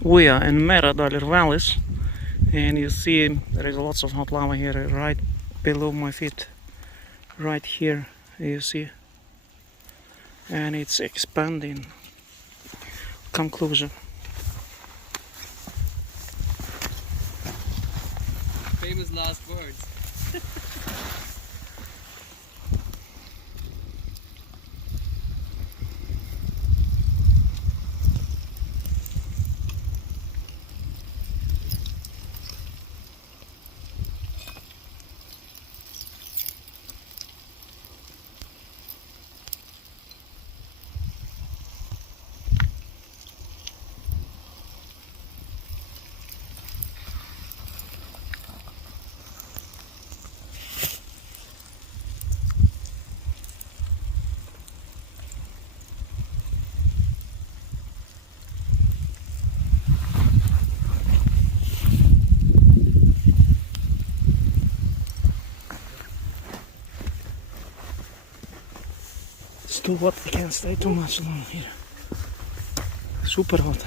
We are in Meradalir valleys, and you see there is lots of hot lava here right below my feet. Right here, you see, and it's expanding. Come closer. Famous last words. It's too hot, I can't stay too much long here. Super hot.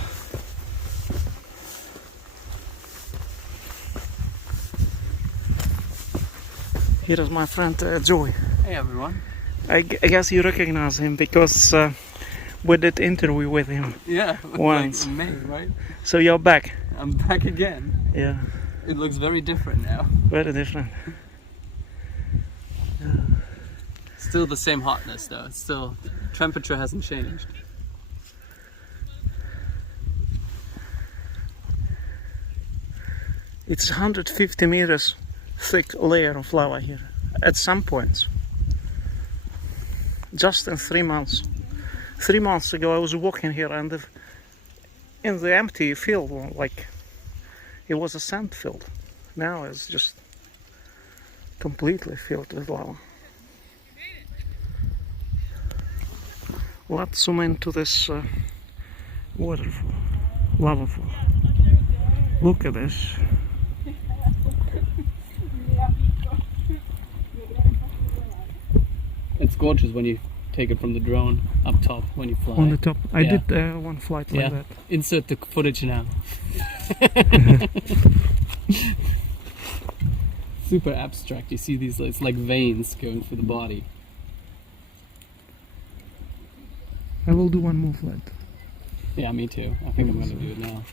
Here is my friend Joey. Hey everyone. I guess you recognize him because we did interview with him. Yeah, once. Like in May, right? So you're back. I'm back again. Yeah. It looks very different now. Very different. Still the same hotness though. Still, temperature hasn't changed. It's 150 meters thick layer of lava here at some points. Just in 3 months. 3 months ago I was walking here and in the empty field, like it was a sand field. Now it's just completely filled with lava. Let's zoom into this waterfall, lava fall. Look at this. It's gorgeous when you take it from the drone up top when you fly. On the top. I Yeah. did one flight like that. Insert the footage now. Super abstract. You see these, it's like veins going through the body. I will do one more flight. Yeah, me too. I think I'm gonna do it now.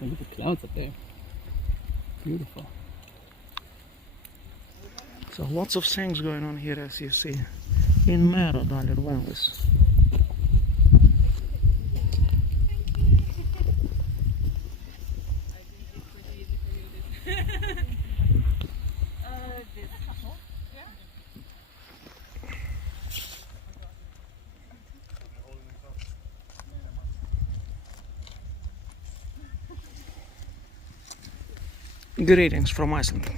Look at the clouds up there. Beautiful. So lots of things going on here, as you see, in Meradalir valleys. Greetings from Iceland.